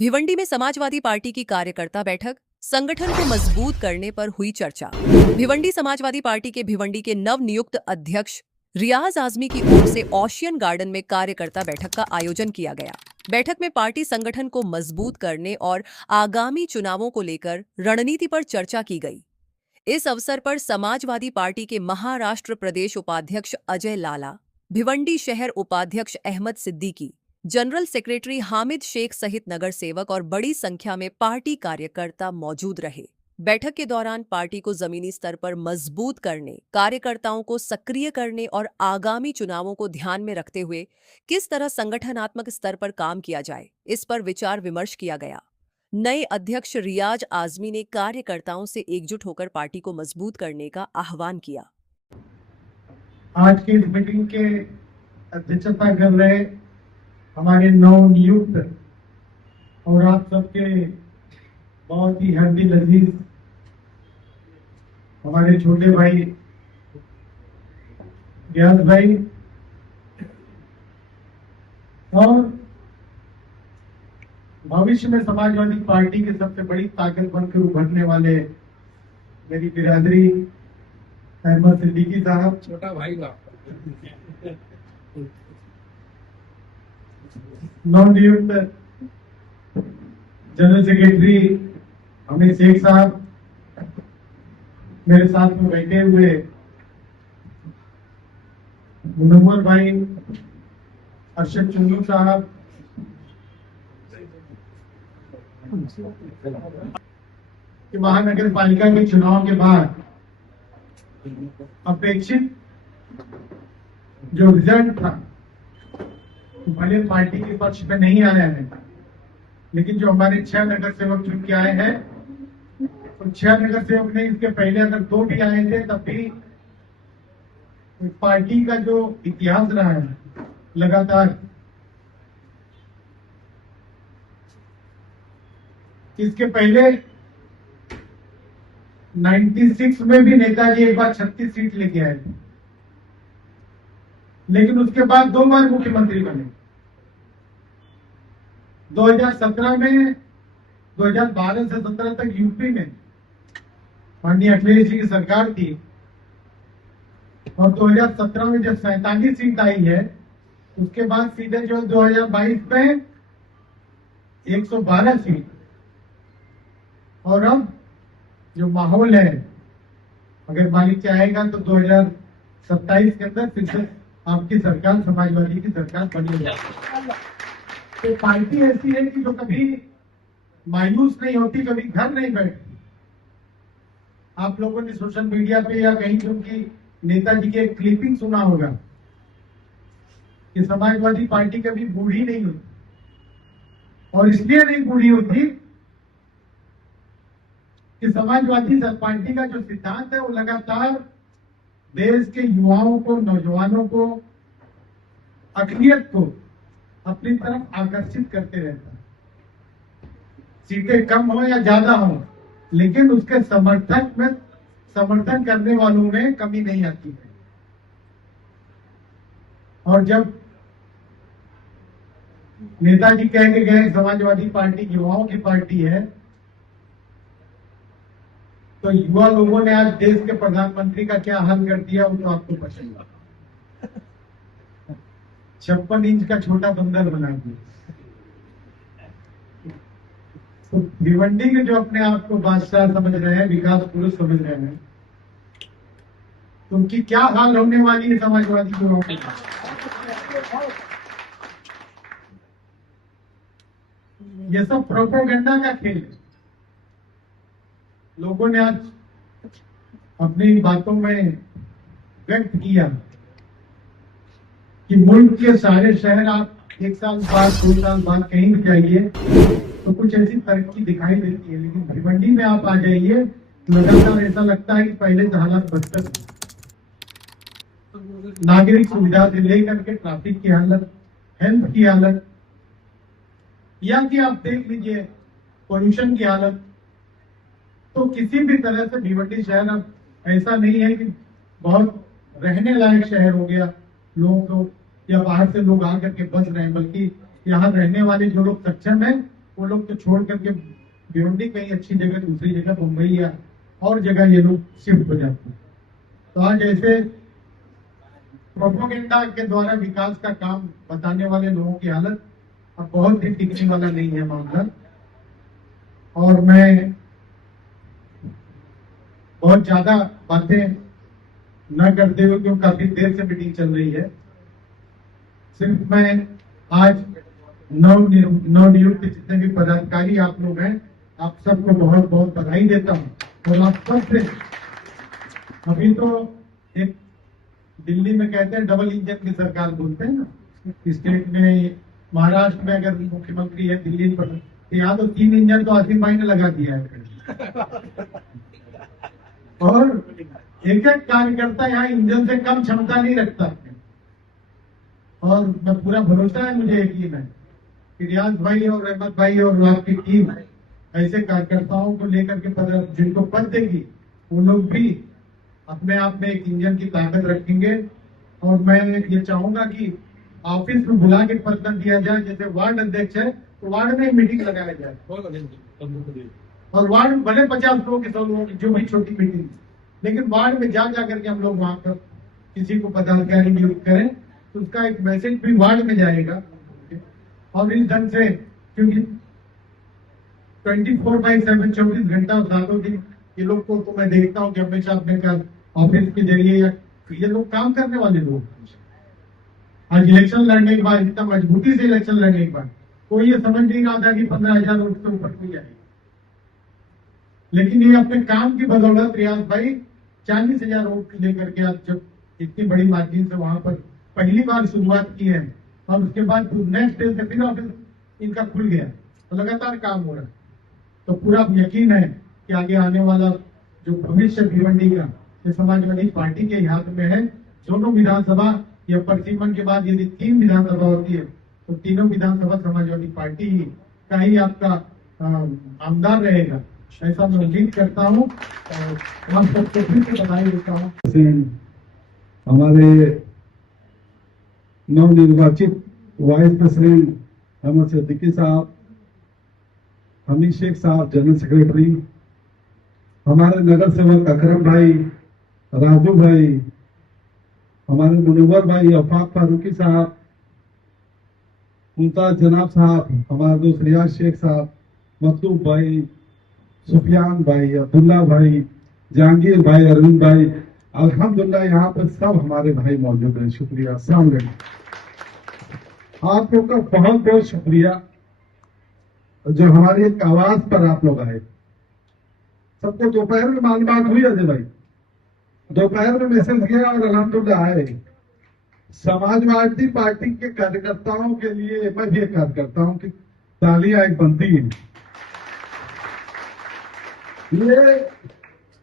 भिवंडी में समाजवादी पार्टी की कार्यकर्ता बैठक, संगठन को मजबूत करने पर हुई चर्चा। भिवंडी समाजवादी पार्टी के भिवंडी के नव नियुक्त अध्यक्ष रियाज आजमी की ओर से ओशियन गार्डन में कार्यकर्ता बैठक का आयोजन किया गया। बैठक में पार्टी संगठन को मजबूत करने और आगामी चुनावों को लेकर रणनीति पर चर्चा की गई। इस अवसर पर समाजवादी पार्टी के महाराष्ट्र प्रदेश उपाध्यक्ष अजय लाला, भिवंडी शहर उपाध्यक्ष अहमद सिद्दीकी, जनरल सेक्रेटरी हामिद शेख सहित नगर सेवक और बड़ी संख्या में पार्टी कार्यकर्ता मौजूद रहे। बैठक के दौरान पार्टी को जमीनी स्तर पर मजबूत करने, कार्यकर्ताओं को सक्रिय करने और आगामी चुनावों को ध्यान में रखते हुए किस तरह संगठनात्मक स्तर पर काम किया जाए, इस पर विचार विमर्श किया गया। नए अध्यक्ष रियाज आजमी ने कार्यकर्ताओं से एकजुट होकर पार्टी को मजबूत करने का आह्वान किया। आज की इस मीटिंग के अध्यक्षता कर रहे हमारे नवनियुक्त और आप सबके बहुत ही हरदी लजीज हमारे छोटे भाई ग्यास भाई और भविष्य में समाजवादी पार्टी की सबसे बड़ी ताकत बनकर उभरने वाले मेरी बिरादरी अहमद सिद्दीकी साहब, छोटा भाई का नवनियुक्त जनरल सेक्रेटरी हामिद शेख साहब, मेरे साथ में बैठे हुए मुनव्वर भाई, अरशद चुन्नू साहब, कि महानगर पालिका के चुनाव के बाद अपेक्षित जो रिजल्ट था भले पार्टी के पक्ष में नहीं आया है, लेकिन जो हमारे 6 नगर सेवक चुन के आए हैं, तो 6 नगर सेवक नहीं, इसके पहले अगर 2 भी आए थे तब भी पार्टी का जो इतिहास रहा है लगातार, इसके पहले 96 में भी नेताजी एक बार 36 सीट लेके आए थे, लेकिन उसके बाद 2 बार मुख्यमंत्री बने। 2017 में 2012 से 17 तक यूपी में माननीय अखिलेश जी की सरकार थी और 2017 में जब 47 सीट आई है, उसके बाद सीधे जो 2022 में 112 सीट, और अब जो माहौल है, अगर मालिक चाहेगा तो 2027 के अंदर फिर से आपकी सरकार, समाजवादी की सरकार बनी है। तो पार्टी ऐसी है कि जो कभी मायूस नहीं होती, कभी घर नहीं बैठती। आप लोगों ने सोशल मीडिया पे या कहीं उनकी नेताजी की एक क्लिपिंग सुना होगा कि समाजवादी पार्टी कभी बूढ़ी नहीं होती, और इसलिए नहीं बूढ़ी होती कि समाजवादी पार्टी का जो सिद्धांत है वो लगातार देश के युवाओं को, नौजवानों को, अक़लियत को अपनी तरफ आकर्षित करते रहता है। सीटें कम हो या ज्यादा हो, लेकिन उसके समर्थन करने वालों में कमी नहीं आती है। और जब नेताजी कह के गए समाजवादी पार्टी युवाओं की पार्टी है, तो युवा लोगों ने आज देश के प्रधानमंत्री का क्या हाल कर दिया वो तो आपको पता ही। 56 इंच का छोटा बंदर बना दिया। तो भिवंडी के जो अपने आप को बादशाह समझ रहे हैं, विकास पुरुष समझ रहे हैं, तो उनकी क्या हाल होने वाली है समाजवादी युवाओं की। ये सब प्रोपेगेंडा का खेल है। लोगों ने आज अपनी बातों में व्यक्त किया कि मुल्क के सारे शहर आप 1 साल बाद, 2 साल बाद कहीं भी जाइए तो कुछ ऐसी तरक्की दिखाई देती है, लेकिन भिवंडी में आप आ जाइए तो लगातार ऐसा लगता है कि पहले से हालत बदतर है। नागरिक सुविधा से लेकर के ट्रैफिक की हालत, हेल्थ की हालत, या कि आप देख लीजिए पोल्यूशन की हालत। तो किसी भी तरह से भिवंडी शहर अब ऐसा नहीं है कि बहुत रहने लायक शहर हो गया, लोगों को या बाहर से लोग आकर के बस रहे हैं, बल्कि यहाँ रहने वाले जो लोग सक्षम हैं वो लोग तो छोड़ करके भिवंडी कहीं अच्छी जगह, दूसरी जगह, मुंबई या और जगह ये लोग शिफ्ट हो जाते हैं। तो आज ऐसे प्रोपोगेंडा के द्वारा विकास का काम बताने वाले लोगों की हालत अब बहुत ही टिकने वाला नहीं है मामला। और मैं बहुत ज्यादा बातें न करते हुए, क्योंकि काफी देर से मीटिंग चल रही है, सिर्फ मैं आज नवनियुक्त जितने भी पदाधिकारी आप लोग हैं, आप सबको बहुत बहुत बधाई देता हूं। और आप सबसे, अभी तो एक दिल्ली में कहते हैं डबल इंजन की सरकार बोलते हैं ना, स्टेट में महाराष्ट्र में अगर मुख्यमंत्री है दिल्ली पर, तो यहाँ तो 3 इंजन तो आसिफ भाई ने लगा दिया है। और एक एक कार्यकर्ता यहाँ इंजन से कम क्षमता नहीं रखता। और मैं पूरा भरोसा है, मुझे यकीन है कि रियाज भाई और रहमत भाई और आपकी टीम ऐसे कार्यकर्ताओं को लेकर के जिनको पद देगी, वो लोग भी अपने आप में एक इंजन की ताकत रखेंगे। और मैं ये चाहूंगा कि ऑफिस में बुला के पद न दिया जाए, जैसे वार्ड अध्यक्ष है तो वार्ड में मीटिंग लगाया जाए, और वार्ड में भले 50 लोगों की 100 लोगों की जो भी छोटी मीटिंग, लेकिन वार्ड में जा करके हम लोग वहां पर किसी को पदाधिकारी नियुक्त करें तो उसका एक मैसेज भी वार्ड में जाएगा। और इस ढंग से, क्योंकि 24/7 24 घंटा रातों दिन ये लोग को तो मैं देखता हूँ कि हमेशा अपने ऑफिस के जरिए या ये लोग काम करने वाले लोग, आज इलेक्शन लड़ने के बाद, इतना मजबूती से इलेक्शन लड़ने के बाद कोई ये समझ नहीं रहा था कि 15,000 वोट से ऊपर कोई आएगा, लेकिन ये अपने काम की बदौलत रियाज भाई 40,000 वोट लेकर के आज जब इतनी बड़ी मार्जिन से वहां पर पहली बार शुरुआत की है, और उसके बाद नेक्स्ट डे से फिर ऑफिस इनका खुल गया, तो लगातार काम हो रहा है। तो पूरा यकीन है कि आगे आने वाला जो भविष्य भिवंडी का, ये समाजवादी पार्टी के हाथ में है। दोनों विधानसभा या परिसीमन के बाद यदि 3 विधानसभा होती है तो तीनों विधानसभा समाजवादी पार्टी ही का ही आपका आमदार रहेगा, ऐसा मैं उम्मीद करता हूँ। और हम सबको फिर से बधाई देता हूँ। हमारे नवनिर्वाचित वाइस प्रेसिडेंट अहमद सिद्दीकी साहब, हमीद शेख साहब जनरल सेक्रेटरी, हमारे नगर सेवक अकरम भाई, राजू भाई, हमारे मुनव्वर भाई, अफाक फारूकी साहब, मुमताज जनाब साहब, हमारे दोस्त रियाज शेख साहब, मकतूब भाई, सुफियान भाई, अब्दुल्ला भाई, जहांगीर भाई, अरविंद भाई, अल्हम्दुलिल्लाह यहाँ पर सब हमारे भाई मौजूद हैं। शुक्रिया, अस्सलाम वालेकुम। आप लोग का बहुत बहुत शुक्रिया जो हमारी एक आवाज पर आप लोग आए। सबको दोपहर में मालूमात हुई अजय भाई, दोपहर में मैसेज किया और अल्हम्दुलिल्लाह आए। समाजवादी पार्टी के कार्यकर्ताओं के लिए मैं भी एक कार्य करता हूं कि तालियां एक बनती है। ये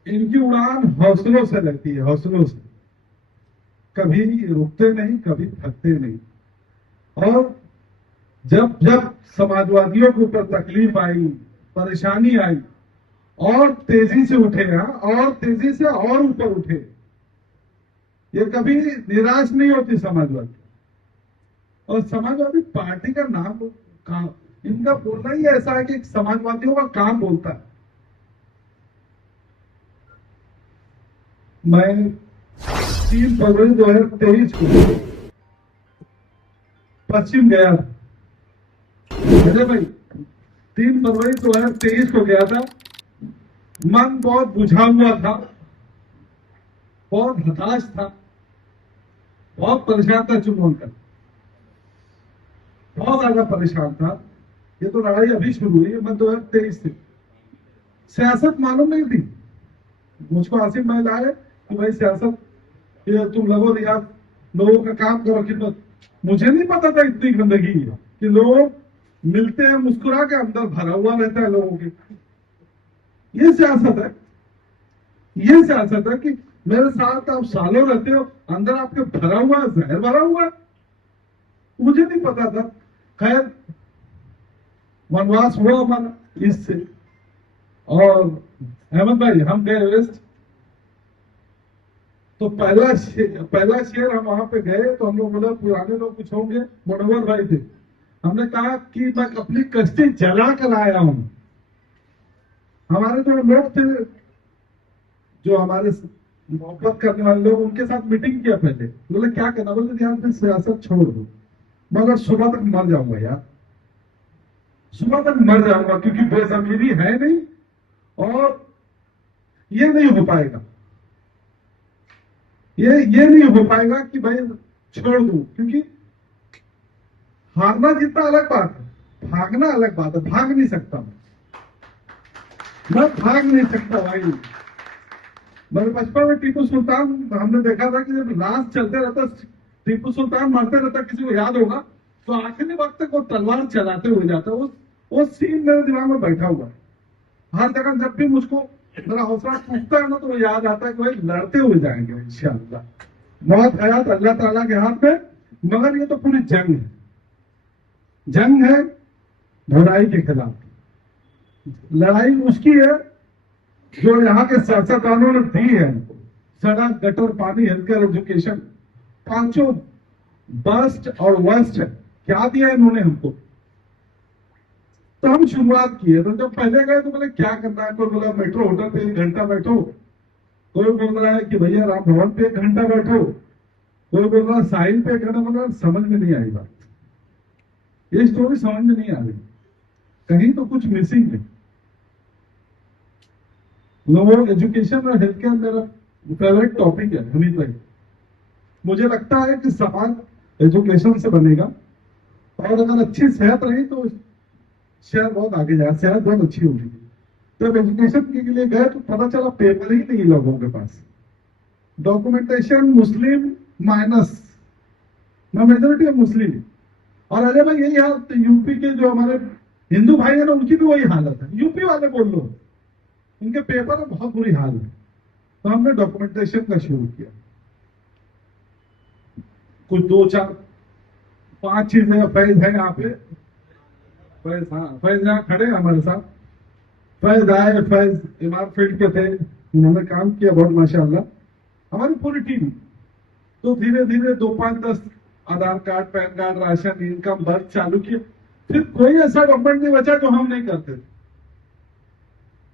इनकी उड़ान हौसलों से रहती है, हौसलों से, कभी रुकते नहीं, कभी थकते नहीं। और जब जब समाजवादियों के ऊपर तकलीफ आई, परेशानी आई, और तेजी से उठे हैं, और तेजी से और ऊपर उठे। ये कभी निराश नहीं होती समाजवादी। और समाजवादी पार्टी का नाम काम, इनका बोलना ही ऐसा है कि समाजवादियों का काम बोलता है। मैं 3 फरवरी 2023 को पश्चिम गया था। अजय भाई 3 फरवरी 2023 को गया था। मन बहुत बुझा हुआ था, बहुत हताश था, बहुत परेशान था। चुनौन कर बहुत ज्यादा परेशान था। ये तो लड़ाई अभी शुरू हुई है। मैं 2023 से सियासत मालूम नहीं थी मुझको। आसिफ भाई लाए कि भाई सियासत, ये तुम लगो रियाज, लोगों का काम करो, खिदमत। मुझे नहीं पता था इतनी गंदगी है कि लोग मिलते हैं मुस्कुरा के, अंदर भरा हुआ रहता है लोगों के। ये सियासत है, ये सियासत है कि मेरे साथ आप सालों रहते हो, अंदर आपके भरा हुआ है, जहर भरा हुआ है। मुझे नहीं पता था। खैर वनवास हुआ हमारा इससे। और अहमद भाई हम गए वेस्ट, तो पहला शेर हम वहां पे गए तो हम लोग बोला पुराने लोग कुछ होंगे, मुनव्वर भाई थे। हमने कहा कि मैं अपनी कश्ती जला कर आया हूं। हमारे जो लोग थे, जो हमारे मोहब्बत करने वाले लोग, उनके साथ मीटिंग किया पहले। बोले क्या करना? बोले यार फिर सियासत छोड़ दो। मगर सुबह तक मर जाऊंगा यार, सुबह तक मर जाऊंगा, क्योंकि बेजमीरी है नहीं और ये नहीं हो पाएगा, ये नहीं हो पाएगा कि भाई छोड़ दूं। क्योंकि हारना जीतना अलग बात है, भागना अलग बात है। भाग नहीं सकता मैं भाग नहीं सकता भाई। मेरे बचपन में टीपू सुल्तान, हमने देखा था कि जब लाश चलते रहता, टीपू सुल्तान मरते रहता, किसी को याद होगा, तो आखिरी वक्त तक वो तलवार चलाते हुए जाता। वो सीन मेरे दिमाग में बैठा हुआ। हर जगह जब भी मुझको मेरा हौसला टूटता है ना, तो वो याद आता है कि भाई लड़ते हुए जाएंगे इंशाअल्लाह। मौत हयात अल्लाह ताला के हाथ में, मगर ये तो पूरी जंग है। जंग है बुराई के खिलाफ। लड़ाई उसकी है जो यहाँ के सियासतदानों ने दी है हमको। सड़क, गटर, पानी, हेल्थ केयर, एजुकेशन, पांचों बेस्ट और वर्स्ट है। क्या दिया इन्होंने हमको? तो हम शुरुआत की है। तो जब पहले गए तो बोले क्या करना है? कोई बोला मेट्रो होटल पे 1 घंटा बैठो, कोई बोल रहा है कि भैया राम भवन पे 1 घंटा बैठो, कोई बोल रहा है साहिल पे 1 घंटा। बोल रहा, समझ में नहीं आई बात, ये स्टोरी समझ में नहीं आ रही, कहीं तो कुछ मिसिंग है। लोगों, एजुकेशन और हेल्थ केयर मेरा फेवरेट टॉपिक है हमीद भाई। मुझे लगता है कि समाज एजुकेशन से बनेगा, और अगर अच्छी सेहत रही तो शहर बहुत आगे जाए। सेहत बहुत अच्छी होगी। जब एजुकेशन के लिए गए तो पता चला पेपर ही नहीं लोगों के पास। डॉक्यूमेंटेशन मुस्लिम माइनस, मेजोरिटी है मुस्लिम। और अरे भाई यही हाल यूपी के जो हमारे हिंदू भाई है ना, उनकी भी वही हालत है। यूपी वाले बोल लो, उनके पेपर में बहुत बुरी हाल है। तो हमने डॉक्यूमेंटेशन का शुरू किया। कुछ 2, 4, 5 चीजें। फैज है यहाँ पे, फैज, हाँ फैज यहाँ खड़े हैं हमारे साथ। फैज आए, फैज इमाम फील्ड के थे, उन्होंने काम किया बहुत माशाअल्लाह। हमारी पूरी टीम। तो धीरे धीरे 2, 5, 10 Aadhaar card, PAN card, ration, income, birth चालू किए। फिर कोई ऐसा डॉक्यूमेंट नहीं बचा जो हम नहीं करते थे।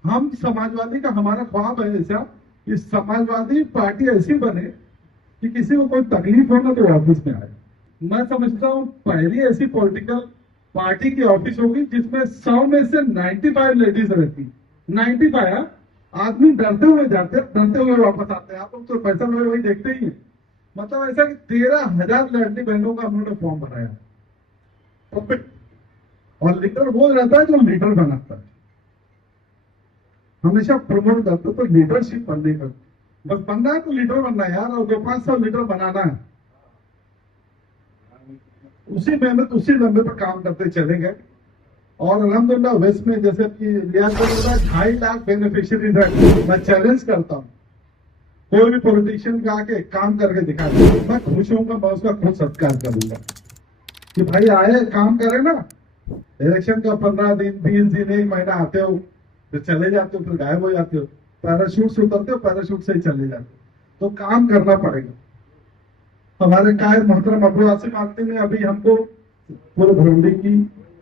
हम समाजवादी का हमारा ख्वाब है ऐसा कि समाजवादी पार्टी ऐसी बने कि किसी को कोई तकलीफ हो ना तो ऑफिस में आए। मैं समझता हूँ पहली ऐसी पॉलिटिकल पार्टी की ऑफिस होगी जिसमें 100 में से 95 लेडीज रहती। 95। आदमी डरते हुए जाते, डरते हुए वापस आते हैं। आप लोग तो पैसा लोग वही देखते ही हैं। मतलब ऐसा कि 13,000 लड़की बहनों का हमने फॉर्म भराया। और लीडर वो रहता है जो लीडर बनाता है, हमेशा प्रमोट करते। तो लीडरशिप बनने का, बस बनना है तो लीडर बनना है यार, और 2-5 लीडर बनाना है। उसी मेहनत, उसी लंबे पर काम करते चलेंगे। और अल्हम्दुलिल्लाह वेस्ट में जैसे कि रियाज को 2.5 लाख बेनिफिशियरीज है। मैं चैलेंज करता हूँ कोई भी पॉलिटिशियन का आके काम करके दिखा दे, मैं खुश होऊंगा, मैं उसका खुद सत्कार करूंगा कि भाई आए काम करे ना। इलेक्शन का 15 दिन, 20 दिन, 1 महीना आते हो, फिर चले जाते हो, फिर गायब हो जाते हो, पैराशूट से उतरते हो, पैराशूट से ही चले जाते हो। तो काम करना पड़ेगा। हमारे कायद मोहतरम अबू आसिम आदमी ने अभी हमको पूरे भिवंडी की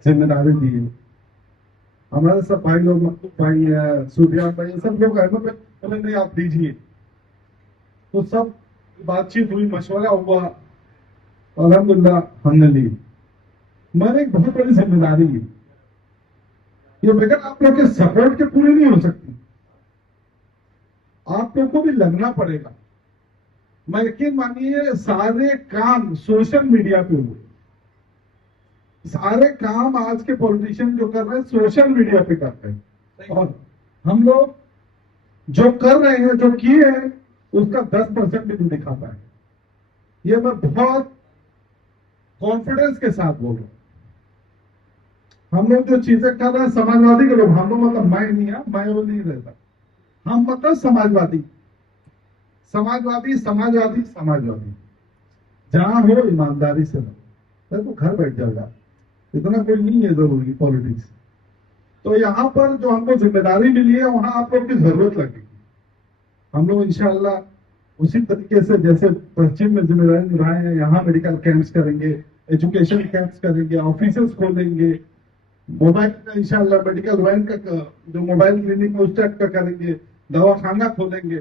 जिम्मेदारी दी है। हमारे सब भाई लोग, मकबूल भाई है, सूफियान भाई, सब लोग बोले नहीं आप दीजिए। तो सब बातचीत हुई, मशवरा हुआ, अल्हम्दुलिल्लाह हमने ली। मैंने एक बहुत बड़ी जिम्मेदारी है, ये बगैर आप लोग के सपोर्ट के पूरी नहीं हो सकती। आप लोग को भी लगना पड़ेगा। मैं यकीन मानिए सारे काम सोशल मीडिया पे हुए। सारे काम आज के पॉलिटिशियन जो कर रहे हैं सोशल मीडिया पे कर रहे हैं, और हम लोग जो कर रहे हैं, जो किए हैं, उसका 10% भी नहीं दिखा पाए। ये मैं बहुत कॉन्फिडेंस के साथ बोल रहा हूं। हम लोग जो चीजें कर रहे हैं, समाजवादी के लोग, हम लोग मतलब मैं नहीं है, मैं वो नहीं रहता, हम मतलब समाजवादी समाजवादी समाजवादी समाजवादी। जहां हो ईमानदारी से रहो, तो घर बैठ जाएगा, इतना कोई नहीं है जरूरी पॉलिटिक्स। तो यहाँ पर जो हमको जिम्मेदारी मिली है, वहां आप लोग की जरूरत लगेगी। हम लोग इंशाअल्लाह उसी तरीके से जैसे पश्चिम में जिम्मेदारी निभाए हैं, यहाँ मेडिकल कैंप्स करेंगे, एजुकेशन कैंप्स करेंगे, ऑफिसेस खोलेंगे, मोबाइल का इंशाल्लाह मेडिकल वैन का जो मोबाइल क्लिनिक है उस टाइप का करेंगे, दवाखाना खोलेंगे,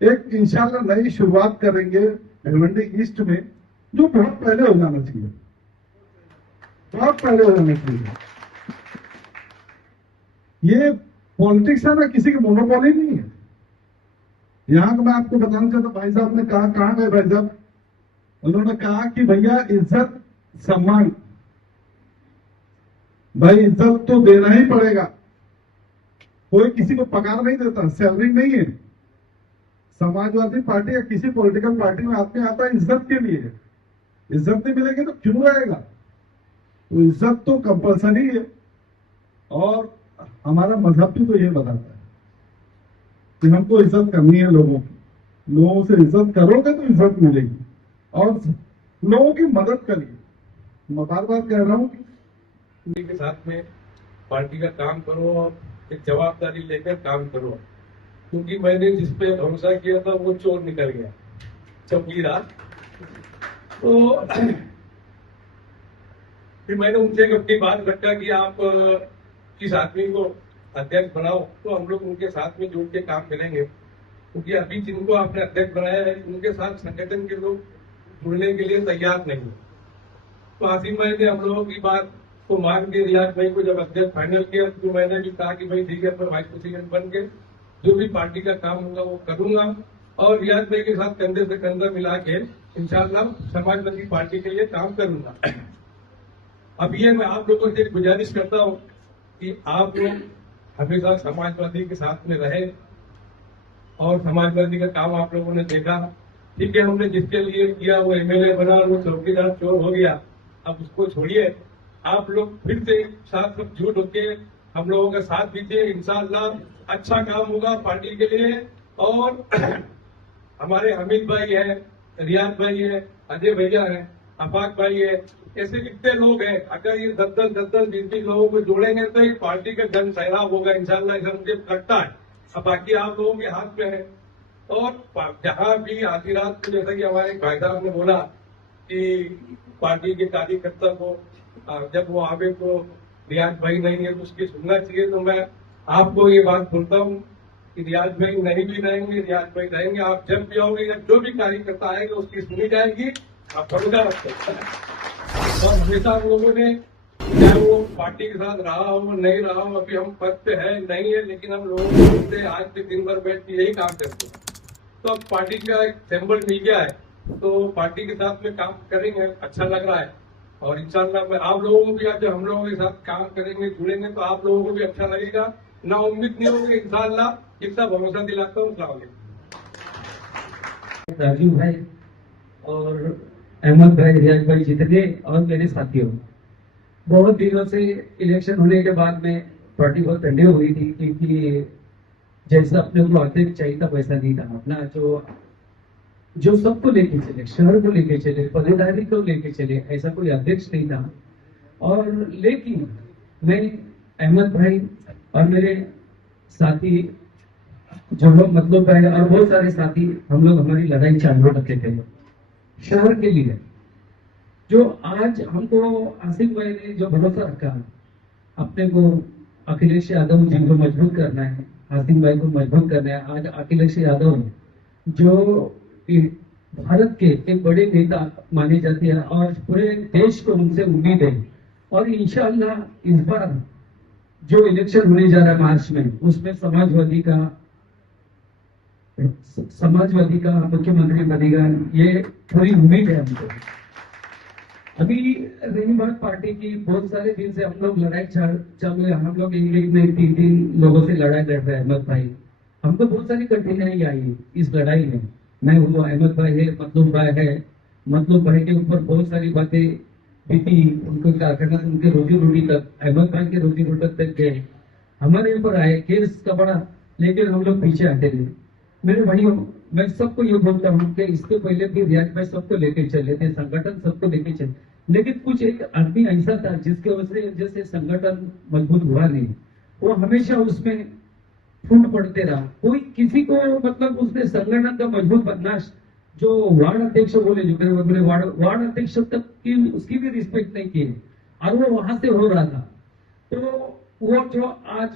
एक इंशाल्लाह नई शुरुआत करेंगे भिवंडी ईस्ट में, जो बहुत पहले हो जाना चाहिए, बहुत पहले हो जाना चाहिए। ये पॉलिटिक्स है ना, किसी की मोनोपोली नहीं है। यहाँ का मैं आपको बताना चाहता, भाई साहब ने कहा, कहाँ गए भाई साहब? उन्होंने कहा कि भैया इज्जत सम्मान, भाई इज्जत तो देना ही पड़ेगा। कोई किसी को पगार नहीं देता, सैलरी नहीं है। समाजवादी पार्टी या किसी पॉलिटिकल पार्टी में आदमी आता है इज्जत के लिए, इज्जत नहीं मिलेगी तो क्यों रहेगा? तो इज्जत तो कंपलसरी है, और हमारा मजहब भी तो ये बताता है कि हमको इज्जत करनी है लोगों की। लोगों से इज्जत करोगे तो इज्जत मिलेगी, और लोगों की मदद करिए। मैं बार बार कह रहा हूं कि उन्हीं के साथ में पार्टी का काम करो और एक जवाबदारी लेकर काम करो, क्योंकि मैंने जिस पे भरोसा किया था वो चोर निकल गया, चौकीदार। तो फिर मैंने उनसे अपनी बात रखा कि आप इस आदमी को अध्यक्ष बनाओ, तो हम लोग उनके साथ में जुड़ के काम करेंगे, क्योंकि अभी जिनको आपने अध्यक्ष बनाया है उनके साथ संगठन के लोग जुड़ने के लिए तैयार नहीं है। तो आसिम भाई ने हम लोगों की बात को मान के रियाज भाई को जब अध्यक्ष फाइनल किया, तो मैंने भी कहा कि भाई ठीक है, पर वाइस प्रेसिडेंट बन के जो भी पार्टी का काम होगा वो करूंगा, और रियाज भाई के साथ कंधे से कंधा मिला के इंशाल्लाह समाजवादी पार्टी के लिए काम करूंगा। अब ये मैं आप लोगों से गुजारिश करता हूँ कि आप लोग हमेशा समाजवादी के साथ में रहे, और समाजवादी का काम आप लोगों ने देखा। ठीक है, हमने जिसके लिए किया वो एमएलए बना, वो चौकीदार चोर हो गया, अब उसको छोड़िए। आप लोग फिर से साथ सब जुट होके हम लोगों का साथ दीजिए, इंशाअल्लाह अच्छा काम होगा पार्टी के लिए। और हमारे हमीद भाई है, रियाज भाई है, अजय भैया है, अफाक भाई है, ऐसे कितने लोग हैं। अगर ये 10-10 20 लोगों को जोड़ेंगे तो ये पार्टी का जन सैलाब होगा इंशाल्लाह, ऐसा मुझे लगता है। अब बाकी आप लोगों के हाथ में है। और जहां भी आधी रात को, जैसा कि हमारे भाई साहब ने बोला कि पार्टी के कार्यकर्ता को जब वो आवे तो रियाज भाई नहीं है तो उसकी सुनना चाहिए, तो मैं आपको ये बात बोलता हूँ कि रियाज भाई नहीं भी रहेंगे, रियाज भाई रहेंगे। आप जब भी आओगे या जो भी कार्यकर्ता आएगा उसकी सुनी जाएगी, आप भरोसा रखते हैं। और हमेशा हम लोगों ने, चाहे वो पार्टी के साथ रहा हो नहीं रहा हो, अभी हम पद पे है नहीं है, लेकिन हम लोगों से आज भी दिन भर बैठ के यही काम करते हैं। तो अब पार्टी का एक सिंबल मिल गया है, तो पार्टी के साथ में काम करेंगे, अच्छा लग रहा है। और इंशाल्लाह मैं आप लोगों को भी, आज जब हम लोगों के साथ काम करेंगे, जुड़ेंगे, तो आप लोगों को भी अच्छा लगेगा। ना उम्मीद नहीं होगी, इंशाल्लाह इतना भरोसा दिलाता हूँ। राजीव भाई और अहमद भाई, रियाज भाई, जितने और मेरे साथियों, बहुत दिनों से इलेक्शन होने के बाद में पार्टी बहुत ठंडी हुई थी, क्योंकि जैसा अपने को अध्यक्ष चाहिए था वैसा नहीं था। अपना जो सबको लेके चले, शहर को लेके चले, पदाधिकारी को लेके चले, ऐसा कोई अध्यक्ष नहीं था। और लेकिन मैं, अहमद भाई और मेरे साथी जो लोग, मतलब भाई और बहुत सारे साथी, हम लोग हमारी लड़ाई चालू रखे थे शहर के लिए। जो आज हमको आसिफ भाई ने जो भरोसा रखा, अपने को अखिलेश यादव जी को मजबूत करना है, आसिफ भाई को मजबूत करना है। आज अखिलेश यादव जो भारत के एक बड़े नेता माने जाते हैं, और पूरे देश को उनसे उम्मीद है। और इंशाअल्लाह इस बार जो इलेक्शन होने जा रहा है मार्च में, उसमें समाजवादी का मुख्यमंत्री बनेगा, ये पूरी उम्मीद है हमको। अभी रही बात पार्टी की, बहुत सारे दिन से हम लोग लड़ाई चालू है। हम लोग एक में 3 लोगों से लड़ाई लड़ रहे हैं। अहमद भाई, हमको बहुत सारी कठिनाई आई इस लड़ाई में। मैं हूँ, अहमद भाई है, मतलूब भाई है। मतलूब भाई के ऊपर बहुत सारी बातें बीती, उनको क्या करना, उनके रोजी रोटी तक, अहमद भाई के रोजी रोटी तक गए, हमारे ऊपर आए केस का बड़ा, लेकिन हम लोग पीछे हटे रहे। मेरे भाइयों, मैं सबको ये बोलता हूँ कि इसके पहले भी रियाज भाई सबको लेके चले थे, संगठन सबको लेके चले, लेकिन कुछ एक आदमी ऐसा था जिसके वजह से संगठन मजबूत हुआ नहीं। वो हमेशा उसमें फूट पड़ते रहा। कोई किसी को, मतलब उसने संगठन का मजबूत बनना जो वार्ड अध्यक्ष बोले, जो बोले वार्ड अध्यक्ष तक की उसकी भी रिस्पेक्ट नहीं की है, और वो वहां से हो रहा था। तो वो जो आज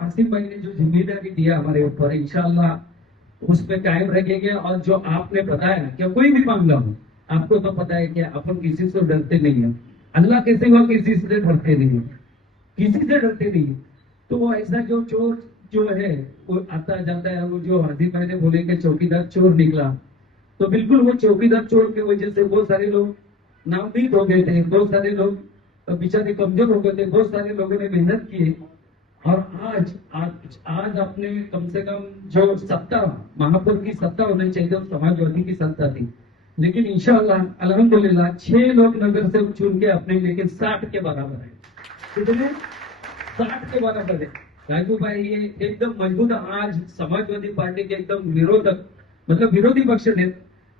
आसिफ भाई ने जो जिम्मेदारी दिया हमारे ऊपर, इंशाल्लाह उस पे कायम रखेंगे। और जो आपने बताया कि कोई भी मामला हो, आपको तो पता है कि अपन किसी से डरते नहीं है, अल्लाह के सिवा किसी से डरते नहीं है, किसी से डरते नहीं है। तो वो ऐसा जो चोर जो है वो आता जाता है, वो जो आसिफ भाई ने बोले कि चौकीदार चोर निकला, तो बिल्कुल वो चौकीदार चोर की वजह से बहुत सारे लोग नाउमीद हो गए थे, बहुत सारे लोग बेचारे कमजोर हो गए थे, बहुत सारे लोगों ने मेहनत की। और आज अपने कम से कम जो सत्ता, महापौर की सत्ता होनी चाहिए, तो समाजवादी की सत्ता थी, लेकिन इंशाअल्लाह अल्हम्दुलिल्लाह 6 लोग नगर से चुन के अपने, लेकिन 60 के बराबर है। कितने? 60 के बराबर है। राजू भाई ये एकदम मजबूत, आज समाजवादी पार्टी के एकदम विरोधक, मतलब विरोधी पक्ष ने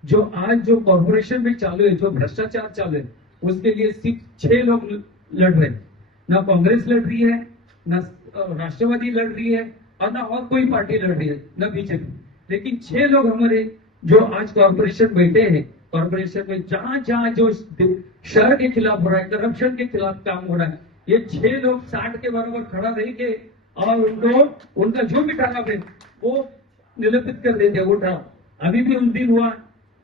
जो आज जो कॉर्पोरेशन में चालू है, जो भ्रष्टाचार चालू है, उसके लिए सिर्फ 6 लोग लड़ रहे हैं। ना कांग्रेस लड़ रही है, ना राष्ट्रवादी लड़ रही है, और ना और कोई पार्टी लड़ रही है, ना बीजेपी, लेकिन 6 लोग हमारे जो आज कॉर्पोरेशन बैठे हैं, कॉर्पोरेशन में जहां जहां जो शहर के खिलाफ हो रहा है, करप्शन के खिलाफ काम हो रहा है, ये 6 लोग 60 के बराबर खड़ा रहेंगे और उनको उनका जो भी ठराव है वो निलंबित कर देते हैं। वो ठराव अभी भी उस दिन हुआ,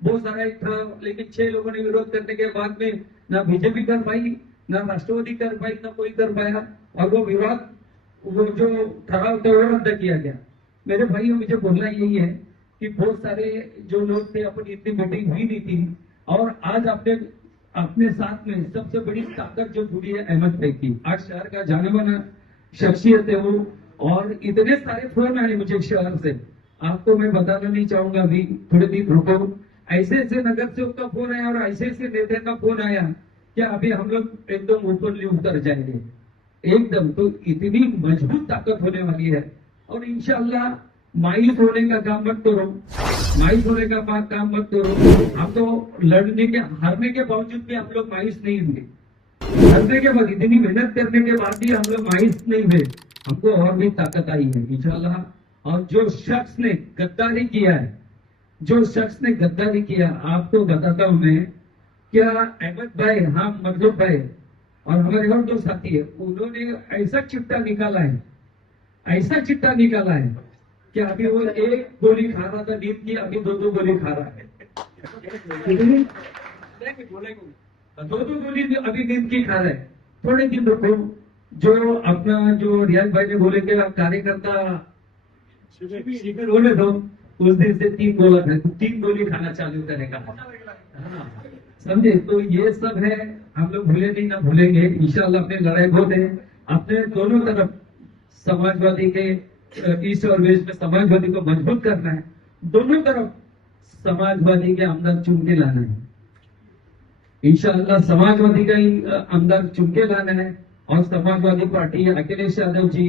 बहुत सारा एक ठराव, लेकिन 6 लोगों ने विरोध करने के बाद में ना बीजेपी कर पाई, ना राष्ट्रवादी कर पाई, ना कोई कर पाया, और वो विवाद, वो जो ठराव था वो रद्द किया गया। मेरे भाइयों, मुझे बोलना यही है कि बहुत सारे जो लोग थे, अपनी इतनी मीटिंग हुई नहीं थी, और आज अपने साथ में सबसे बड़ी ताकत जो जुड़ी है अहमद भाई की, आज शहर का जाने माना शख्सियत है वो, और इतने सारे फोन आए मुझे शहर से, आपको मैं बताना नहीं चाहूंगा, अभी थोड़े दिन रुको। ऐसे ऐसे नगर सेवक का फोन आया और ऐसे ऐसे नेता का फोन आया कि अभी हम लोग एकदम ऊपर उतर जाएंगे एकदम। तो इतनी मजबूत ताकत होने वाली है, और इंशाअल्लाह मायूस होने का काम मत करो, मायूस होने का काम मत करो। हम तो लड़ने के, हारने के बावजूद भी हम लोग मायूस नहीं होंगे, हारने के बाद, इतनी मेहनत करने के बाद भी हम लोग मायूस नहीं हुए, हमको और भी ताकत आई है इंशाअल्लाह। और जो शख्स ने गद्दारी किया है, जो शख्स ने गद्दारी किया, आपको बताता हूं मैं, क्या अहमद भाई, हाँ मतलब भाई और हमारे और दो साथी है, उन्होंने ऐसा चिट्टा निकाला है, ऐसा चिट्टा निकाला है कि अभी वो 1 गोली खा रहा था नींद की, अभी 2 गोली खा रहा है। 2 गोली अभी नींद की खा रहा है। थोड़े दिन रुको, जो अपना जो रियाज भाई ने बोले कि कार्यकर्ता शिविर होने दो, उस दिन से 3 गोली खाना चालू करेगा। हाँ, समझे? तो ये सब है, हम लोग भूले नहीं, ना भूलेंगे इंशाल्लाह। अपने लड़ाई बहुत है, अपने दोनों तरफ समाजवादी के ईस्ट और वेस्ट में समाजवादी को मजबूत करना है, दोनों तरफ समाजवादी के आमदार चुन के लाना है इंशाअल्लाह। समाजवादी का ही आमदार चुन के लाना है, और समाजवादी पार्टी अखिलेश यादव जी,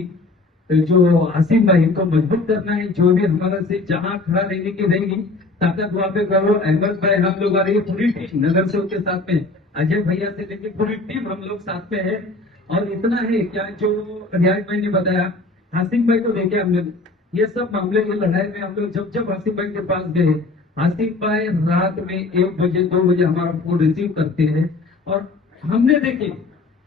जो आसिफ भाई को मजबूत करना है। जो भी हमारा से जहां खड़ा रहने की रहेगी ताकत वहां पे करो। अहमद भाई, हम लोग आ रही है पूरी टीम नगर सेवक के साथ में, अजय भैया से लेकर पूरी टीम हम लोग साथ में है। और इतना है क्या, जो रियाज भाई ने बताया, आसिफ भाई को देखे हमने, ये सब मामले की लड़ाई में हम लोग जब आसिफ भाई के पास गए, आसिफ भाई रात में 1 बजे 2 बजे हमारा फोन रिसीव करते हैं, और हमने देखे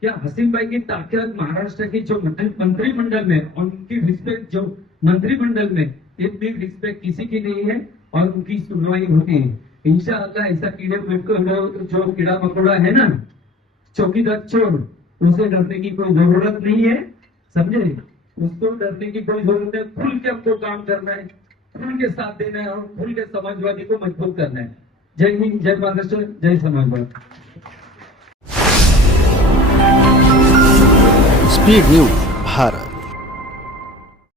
क्या हसीम भाई की ताकत, महाराष्ट्र की जो मंत्रिमंडल में, उनकी रिस्पेक्ट जो मंत्रिमंडल में, इतनी रिस्पेक्ट किसी की नहीं है, और उनकी सुनवाई होती है इंशाअल्लाह। ऐसा जो कीड़ा मकोड़ा है ना, चौकीदार चोर, उसे डरने की कोई जरूरत नहीं है, समझे? उसको डरने की कोई जरूरत है। खुल के हमको काम करना है, खुल के साथ देना है, और खुल के समाजवादी को मजबूत करना है। जय हिंद, जय महाराष्ट्र, जय समाजवाद। Speed news Bharat.